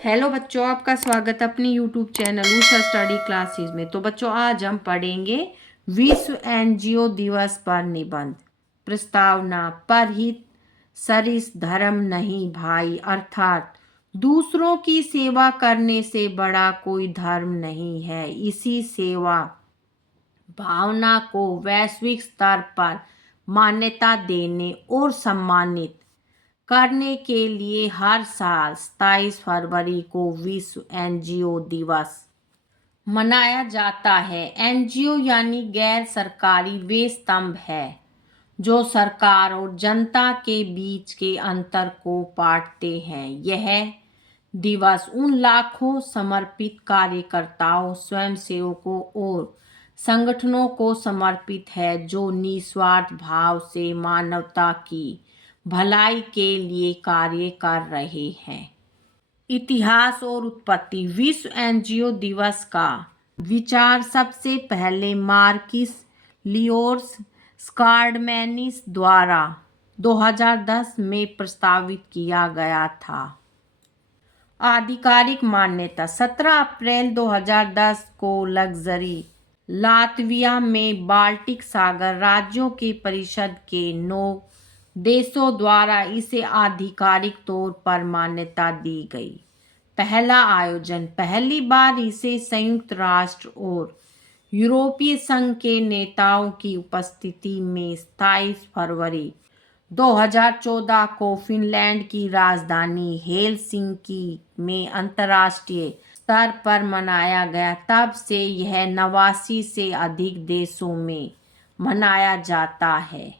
Hello बच्चों, आपका स्वागत है अपनी YouTube channel Usha study classes में। तो बच्चों, आज हम पढ़ेंगे विश्व एनजीओ दिवस पर निबंध। प्रस्तावना: परहित सरिस धर्म नहीं भाई, अर्थात दूसरों की सेवा करने से बड़ा कोई धर्म नहीं है। इसी सेवा भावना को वैश्विक स्तर पर मान्यता देने और सम्मानित करने के लिए हर साल 27 फरवरी को विश्व एनजीओ दिवस मनाया जाता है। एनजीओ यानी गैर सरकारी वे स्तंभ है जो सरकार और जनता के बीच के अंतर को पाटते हैं। यह दिवस उन लाखों समर्पित कार्यकर्ताओं, स्वयंसेवकों और संगठनों को समर्पित है जो निस्वार्थ भाव से मानवता की भलाई के लिए कार्य कर रहे हैं। इतिहास और उत्पत्ति: विश्व एनजीओ दिवस का विचार सबसे पहले मार्किस लियोर्स स्कार्डमैनिस द्वारा 2010 में प्रस्तावित किया गया था। आधिकारिक मान्यता: 17 अप्रैल 2010 को लग्जरी लातविया में बाल्टिक सागर राज्यों की परिषद के 9 देशों द्वारा इसे आधिकारिक तौर पर मान्यता दी गई। पहला आयोजन: पहली बार इसे संयुक्त राष्ट्र और यूरोपीय संघ के नेताओं की उपस्थिति में 27 फरवरी 2014 को फिनलैंड की राजधानी हेलसिंकी में अंतर्राष्ट्रीय स्तर पर मनाया गया। तब से यह 89 से अधिक देशों में मनाया जाता है।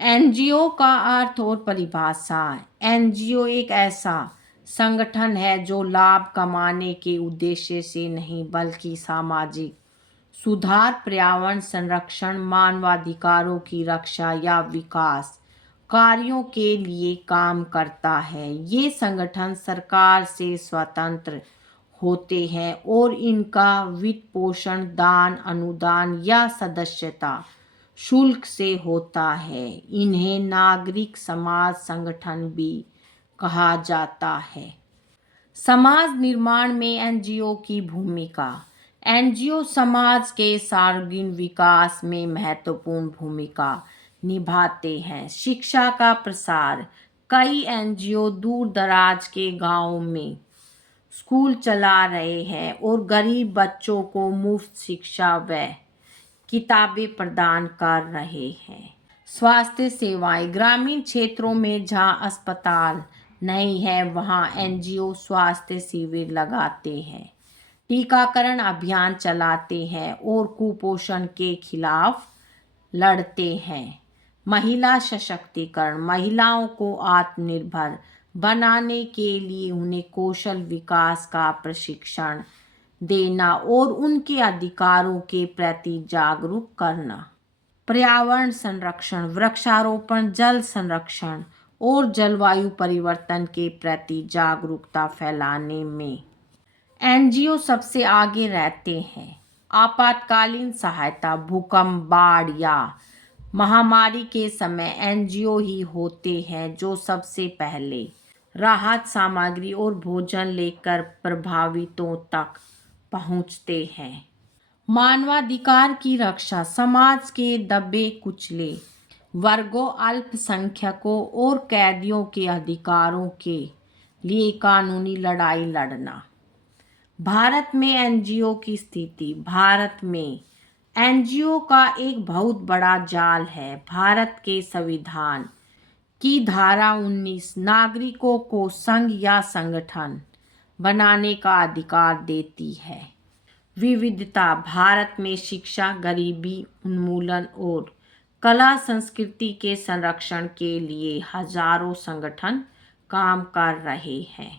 एनजीओ का अर्थ और परिभाषा: एनजीओ एक ऐसा संगठन है जो लाभ कमाने के उद्देश्य से नहीं बल्कि सामाजिक सुधार, पर्यावरण संरक्षण, मानवाधिकारों की रक्षा या विकास कार्यों के लिए काम करता है। ये संगठन सरकार से स्वतंत्र होते हैं और इनका वित्त पोषण दान, अनुदान या सदस्यता शुल्क से होता है। इन्हें नागरिक समाज संगठन भी कहा जाता है। समाज निर्माण में एनजीओ की भूमिका: एनजीओ समाज के सार्वजनिक विकास में महत्वपूर्ण भूमिका निभाते हैं। शिक्षा का प्रसार: कई एनजीओ दूर दराज के गांवों में स्कूल चला रहे हैं और गरीब बच्चों को मुफ्त शिक्षा व किताबें प्रदान कर रहे हैं। स्वास्थ्य सेवाएं: ग्रामीण क्षेत्रों में जहां अस्पताल नहीं है वहां एनजीओ स्वास्थ्य शिविर लगाते हैं, टीकाकरण अभियान चलाते हैं और कुपोषण के खिलाफ लड़ते हैं। महिला सशक्तिकरण: महिलाओं को आत्मनिर्भर बनाने के लिए उन्हें कौशल विकास का प्रशिक्षण देना और उनके अधिकारों के प्रति जागरूक करना। पर्यावरण संरक्षण: वृक्षारोपण, जल संरक्षण और जलवायु परिवर्तन के प्रति जागरूकता फैलाने में एनजीओ सबसे आगे रहते हैं। आपातकालीन सहायता: भूकंप, बाढ़ या महामारी के समय एनजीओ ही होते हैं जो सबसे पहले राहत सामग्री और भोजन लेकर प्रभावितों तक पहुंचते हैं। मानवाधिकार की रक्षा: समाज के दबे कुचले वर्गों, अल्पसंख्यकों और कैदियों के अधिकारों के लिए कानूनी लड़ाई लड़ना। भारत में एनजीओ की स्थिति: भारत में एनजीओ का एक बहुत बड़ा जाल है। भारत के संविधान की धारा 19 नागरिकों को संघ या संगठन बनाने का अधिकार देती है। विविधता: भारत में शिक्षा, गरीबी उन्मूलन और कला संस्कृति के संरक्षण के लिए हजारों संगठन काम कर रहे हैं।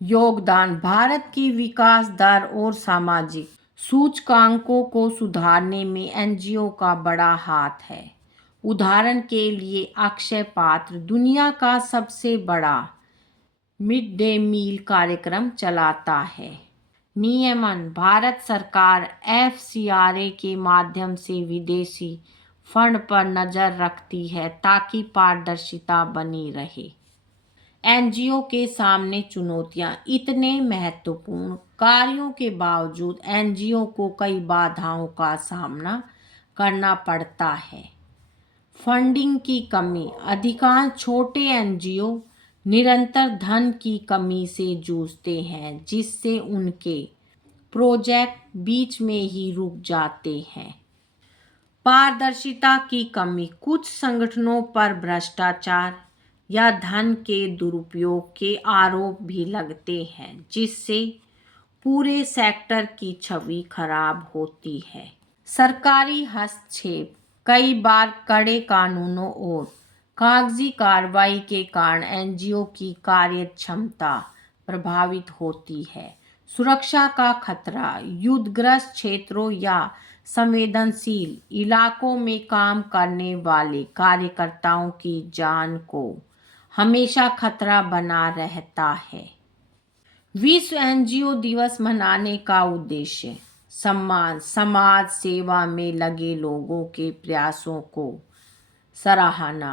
योगदान: भारत की विकास दर और सामाजिक सूचकांकों को सुधारने में एनजीओ का बड़ा हाथ है। उदाहरण के लिए अक्षय पात्र दुनिया का सबसे बड़ा मिड डे मील कार्यक्रम चलाता है। नियमन: भारत सरकार एफसीआरए के माध्यम से विदेशी फंड पर नजर रखती है ताकि पारदर्शिता बनी रहे। एनजीओ के सामने चुनौतियां। इतने महत्वपूर्ण कार्यों के बावजूद एनजीओ को कई बाधाओं का सामना करना पड़ता है। फंडिंग की कमी। अधिकांश छोटे एनजीओ निरंतर धन की कमी से जूझते हैं, जिससे उनके प्रोजेक्ट बीच में ही रुक जाते हैं। पारदर्शिता की कमी। कुछ संगठनों पर भ्रष्टाचार या धन के दुरुपयोग के आरोप भी लगते हैं, जिससे पूरे सेक्टर की छवि खराब होती है। सरकारी हस्तक्षेप। कई बार कड़े कानूनों और कागजी कार्रवाई के कारण एनजीओ की कार्यक्षमता प्रभावित होती है। सुरक्षा का खतरा। युद्धग्रस्त क्षेत्रों या संवेदनशील इलाकों में काम करने वाले कार्यकर्ताओं की जान को हमेशा खतरा बना रहता है। विश्व एनजीओ दिवस मनाने का उद्देश्य। सम्मान। समाज सेवा में लगे लोगों के प्रयासों को सराहना।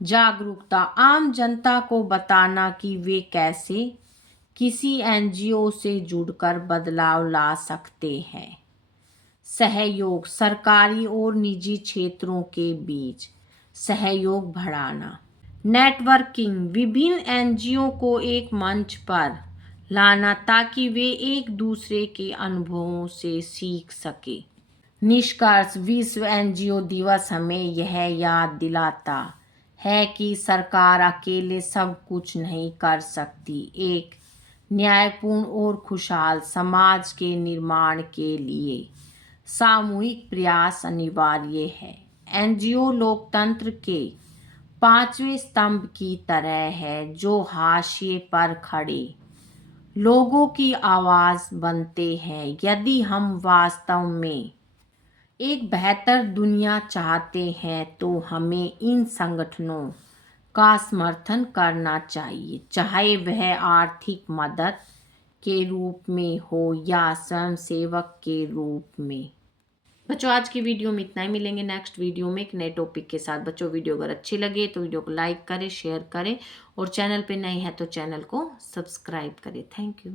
जागरूकता। आम जनता को बताना कि वे कैसे किसी एनजीओ से जुड़कर बदलाव ला सकते हैं। सहयोग। सरकारी और निजी क्षेत्रों के बीच सहयोग बढ़ाना। नेटवर्किंग। विभिन्न एनजीओ को एक मंच पर लाना ताकि वे एक दूसरे के अनुभवों से सीख सके। निष्कर्ष। विश्व एनजीओ दिवस हमें यह याद दिलाता है कि सरकार अकेले सब कुछ नहीं कर सकती। एक न्यायपूर्ण और खुशहाल समाज के निर्माण के लिए सामूहिक प्रयास अनिवार्य है। एनजीओ लोकतंत्र के पांचवें स्तंभ की तरह है, जो हाशिए पर खड़े लोगों की आवाज बनते हैं। यदि हम वास्तव में एक बेहतर दुनिया चाहते हैं तो हमें इन संगठनों का समर्थन करना चाहिए, चाहे वह आर्थिक मदद के रूप में हो या स्वयंसेवक के रूप में। बच्चों, आज की वीडियो में इतना ही। मिलेंगे नेक्स्ट वीडियो में एक नए टॉपिक के साथ। बच्चों, वीडियो अगर अच्छी लगे तो वीडियो को लाइक करें, शेयर करें और चैनल पे नए हैं तो चैनल को सब्सक्राइब करें। Thank you.